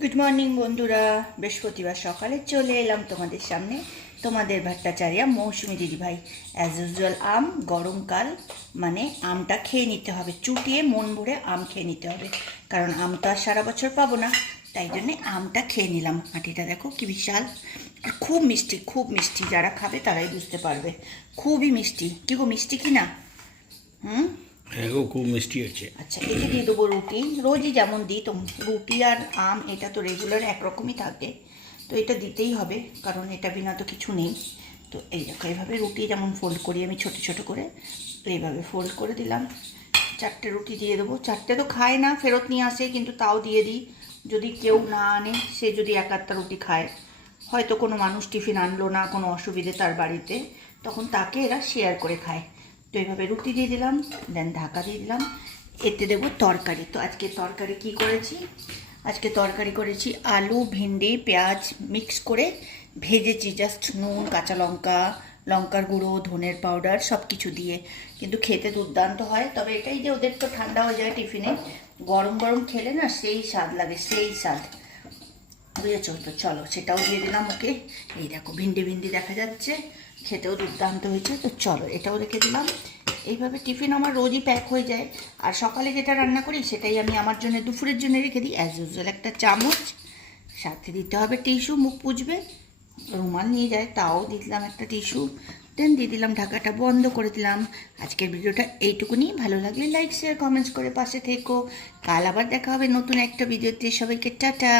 Good morning বন্ধুরা, বৃহস্পতিবার সকালে চলে এলাম তোমাদের সামনে। তোমাদের ভট্টাচার্য মৌসুমি দিদিভাই। অ্যাজ ইউজুয়াল আম, গরমকাল মানে আমটা খেয়ে নিতে হবে, চুটিয়ে মন ভরে আম খেয়ে নিতে হবে, কারণ আম তো আর সারা বছর পাবো না। তাই জন্যে আমটা খেয়ে নিলাম। আটিটা দেখো কি বিশাল, আর খুব মিষ্টি, খুব মিষ্টি। যারা খাবে তারাই বুঝতে পারবে, খুবই মিষ্টি। কি গো, মিষ্টি কি না? হুম। হ্যাঁ গো, খুব মিষ্টি আছে। আচ্ছা, এতে দিয়ে দেবো রুটি, রোজই যেমন দিই তো। রুটি আর আম এটা তো রেগুলার একরকমই থাকে, তো এটা দিতেই হবে, কারণ এটা বিনা তো কিছু নেই। তো এই দেখো, এইভাবে রুটি যেমন ফোল্ড করি আমি ছোটো ছোটো করে, এইভাবে ফোল্ড করে দিলাম। 4টে রুটি দিয়ে দেবো। 4টে তো খায় না, ফেরত নিয়ে আসে, কিন্তু তাও দিয়ে দিই। যদি কেউ না আনে, সে যদি 1-8টা রুটি খায়, হয়তো কোনো মানুষ টিফিন আনলো না, কোনো অসুবিধে তার বাড়িতে, তখন তাকে এরা শেয়ার করে খায়। তো এইভাবে রুটি দিয়ে দিলাম, দেন ঢাকা দিয়ে দিলাম। এতে দেবো তরকারি। তো আজকে তরকারি কি করেছি? আজকে তরকারি করেছি আলু, ভিন্ডি, পেঁয়াজ মিক্স করে ভেজেছি, জাস্ট নুন, কাঁচা লঙ্কা, লঙ্কার গুঁড়ো, ধনের পাউডার সব কিছু দিয়ে। কিন্তু খেতে দুর্দান্ত হয়। তবে এটাই যে ওদের তো ঠান্ডা হয়ে যায় টিফিনে, গরম গরম খেলে না সেই স্বাদ লাগে, সেই স্বাদ। বুঝেছো তো? চলো সেটাও দিয়ে দিলাম ওকে। এই দেখো ভিন্ডি ভিন্ডি দেখা যাচ্ছে, খেতেও দুর্দান্ত হয়েছে। তো চলো এটাও রেখে দিলাম। এইভাবে টিফিন আমার রোজই প্যাক হয়ে যায়। আর সকালে যেটা রান্না করি সেটাই আমি আমার জন্য দুপুরের জন্য রেখে দিই। অ্যাজ ইউজুয়াল একটা চামচ, সাথে দিতে হবে টিস্যু, মুখ পুছবে। রুমাল নিয়ে যায়, তাও দিয়ে দিলাম একটা টিস্যু। দেন দিয়ে দিলাম ঢাকাটা বন্ধ করে দিলাম। আজকের ভিডিওটা এইটুকুনি। ভালো লাগলে লাইক, শেয়ার, কমেন্টস করে পাশে থেকো। কাল আবার দেখা হবে নতুন একটা ভিডিওতে। সবাইকে টাটা।